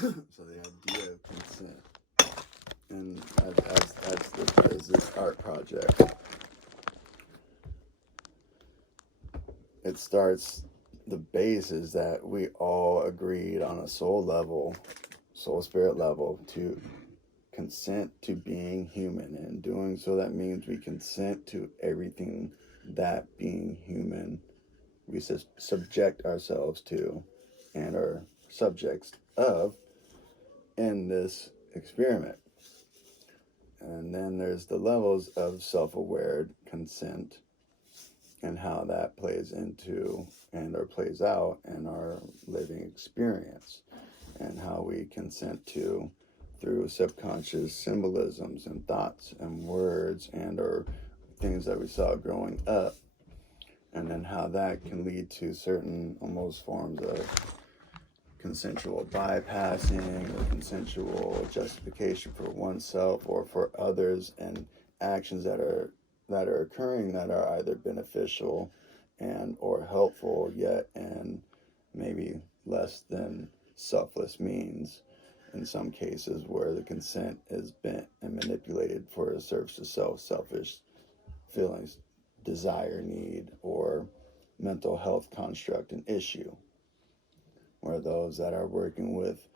So the idea of consent, and as this art project, it starts. The base is that we all agreed on a soul spirit level, to consent to being human, and doing so that means we consent to everything that being human we subject ourselves to and are subjects of in this experiment. And then there's the levels of self-aware consent and how that plays into and or plays out in our living experience, and how we consent to through subconscious symbolisms and thoughts and words and or things that we saw growing up, and then how that can lead to certain almost forms of consensual bypassing or consensual justification for oneself or for others, and actions that are occurring that are either beneficial and or helpful, yet and maybe less than selfless means in some cases, where the consent is bent and manipulated for a service to selfish feelings, desire, need, or mental health construct and issue, where those that are working with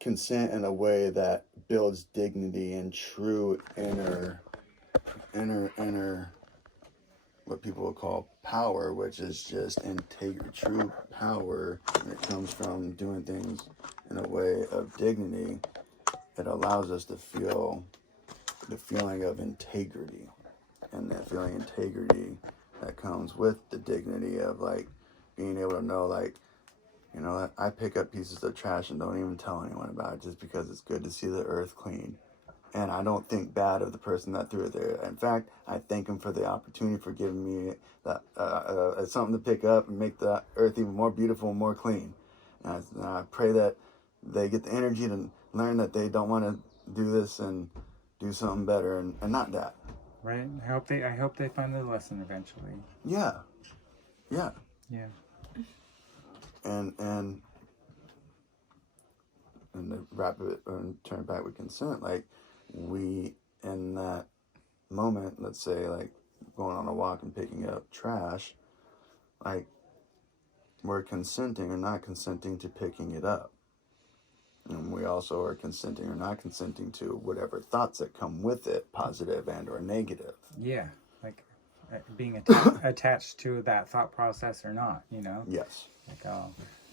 consent in a way that builds dignity and true inner what people would call power, which is just integrity, true power, and it comes from doing things in a way of dignity. It allows us to feel the feeling of integrity, and that feeling of integrity that comes with the dignity of like being able to know, like, you know, I pick up pieces of trash and don't even tell anyone about it just because it's good to see the earth clean. And I don't think bad of the person that threw it there. In fact, I thank him for the opportunity for giving me that something to pick up and make the earth even more beautiful and more clean. And I pray that they get the energy to learn that they don't want to do this and do something better, and not that. Right. I hope they find the lesson eventually. Yeah. Yeah. Yeah. And to wrap it and turn back with consent, like we in that moment, let's say like going on a walk and picking up trash, like we're consenting or not consenting to picking it up. And we also are consenting or not consenting to whatever thoughts that come with it, positive and or negative. Yeah. Like being attached to that thought process or not, you know? Yes. Like,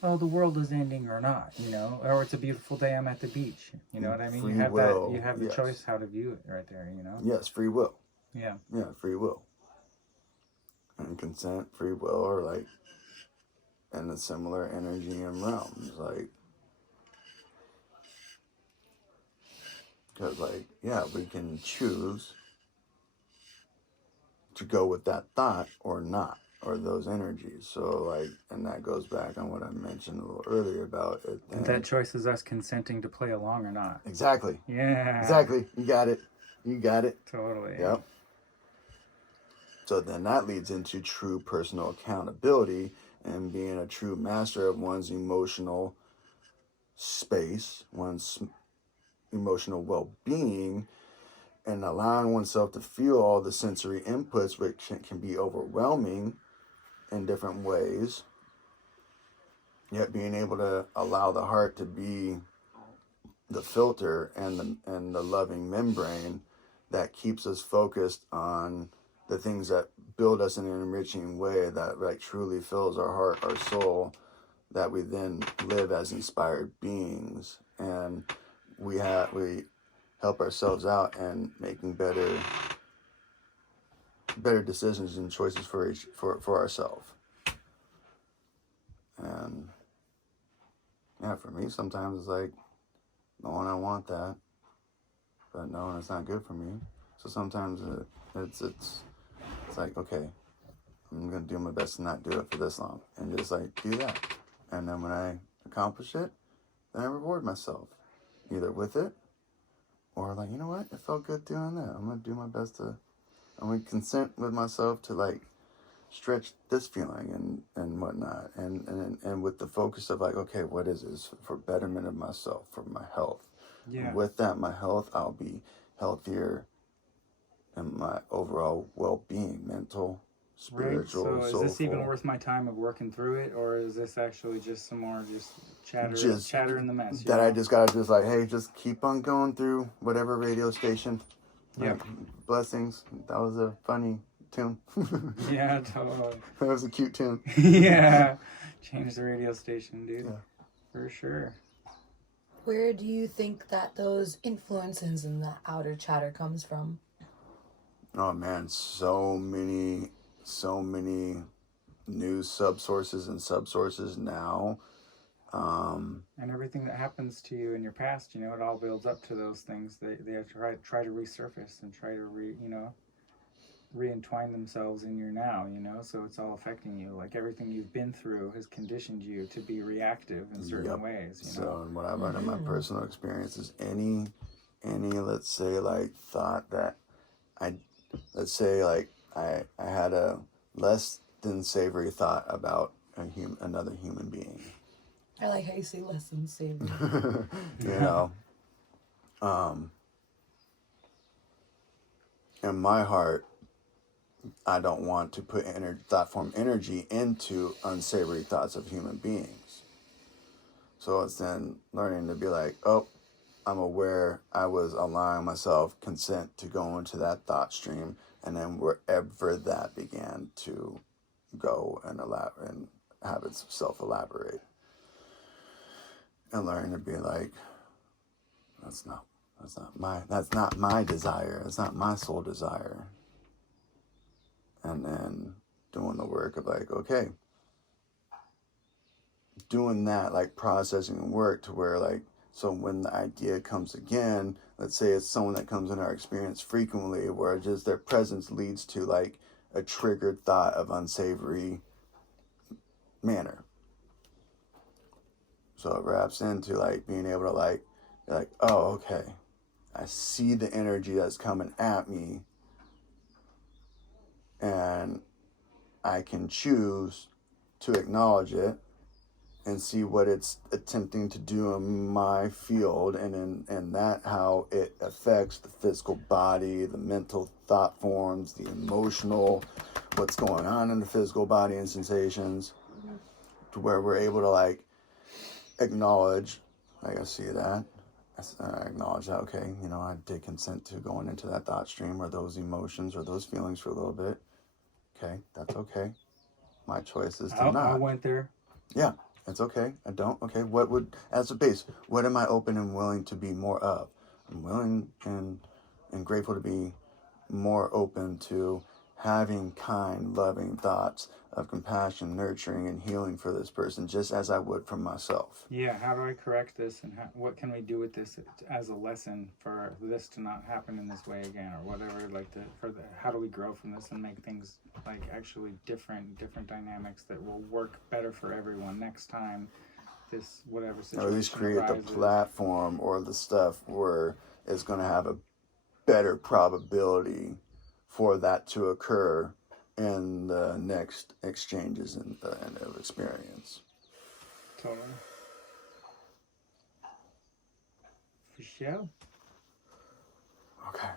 oh, the world is ending or not, you know? Or it's a beautiful day, I'm at the beach. You know what I mean? Free You have will, that. You have the yes. choice how to view it right there, you know? Yes, free will. Yeah. Yeah, free will. And consent, free will are like in a similar energy and realms. Like, because, like, yeah, we can choose to go with that thought or not, or those energies. So, like, and that goes back on what I mentioned a little earlier about it. And that choice is us consenting to play along or not. Exactly. Yeah. Exactly. You got it. You got it. Totally. Yep. So then that leads into true personal accountability and being a true master of one's emotional space, one's emotional well-being, and allowing oneself to feel all the sensory inputs, which can be overwhelming in different ways, yet being able to allow the heart to be the filter and the loving membrane that keeps us focused on the things that build us in an enriching way that like truly fills our heart, our soul, that we then live as inspired beings, and we help ourselves out and making better decisions and choices for ourselves. And yeah, for me sometimes it's like knowing I want that, but knowing it's not good for me. So sometimes it's like, okay, I'm gonna do my best to not do it for this long, and just like do that. And then when I accomplish it, then I reward myself, either with it or like, you know what, it felt good doing that. I'm gonna do my best to. I'm gonna consent with myself to like stretch this feeling and whatnot, and with the focus of like, okay, what is this for betterment of myself, for my health. Yeah. And with that, my health, I'll be healthier, and my overall well-being, mental, spiritual, Right. So is soulful. this even worth my time of working through it, or is this actually just some more just Just chatter in the mess? that I just gotta just like, hey, just keep on going through whatever radio station. Yep. Like, blessings. That was a funny tune. Yeah, totally. That was a cute tune. Yeah. Change the radio station, dude. Yeah. For sure. Where do you think that those influences and that outer chatter comes from? Oh man, so many news subsources and subsources now. And everything that happens to you in your past, you know, it all builds up to those things. They have to try to resurface and try to re-entwine themselves in your now, you know, so it's all affecting you. Like everything you've been through has conditioned you to be reactive in certain ways, you know. So, and what I've learned in my personal experience is any let's say like thought that let's say like I had a less than savory thought about another human being. I like how you say less than savory. You know, in my heart, I don't want to put thought form energy into unsavory thoughts of human beings. So it's then learning to be like, oh, I'm aware I was allowing myself consent to go into that thought stream, and then wherever that began to go and have itself elaborate, and learning to be like, that's not my desire. It's not my soul desire. And then doing the work of like, okay, doing that, like processing work to where like, so when the idea comes again, let's say it's someone that comes in our experience frequently, where just their presence leads to like a triggered thought of unsavory manner. So it wraps into like being able to like, be like, oh, okay, I see the energy that's coming at me, and I can choose to acknowledge it and see what it's attempting to do in my field, and that how it affects the physical body, the mental thought forms, the emotional, what's going on in the physical body and sensations, to where we're able to like acknowledge, like I see that, I acknowledge that, okay, you know, I did consent to going into that thought stream or those emotions or those feelings for a little bit. Okay, that's okay. My choice is to not. I went there. Yeah, it's okay. I don't. Okay, what would, as a base, what am I open and willing to be more of? I'm willing and grateful to be more open to having kind, loving thoughts of compassion, nurturing, and healing for this person, just as I would from myself. Yeah, how do I correct this, and what can we do with this as a lesson for this to not happen in this way again, or whatever? Like how do we grow from this and make things like actually different dynamics that will work better for everyone next time this whatever situation Or at least create arises. the platform or the stuff where it's going to have a better probability for that to occur in the next exchanges and of experience. Totally. For sure. Okay.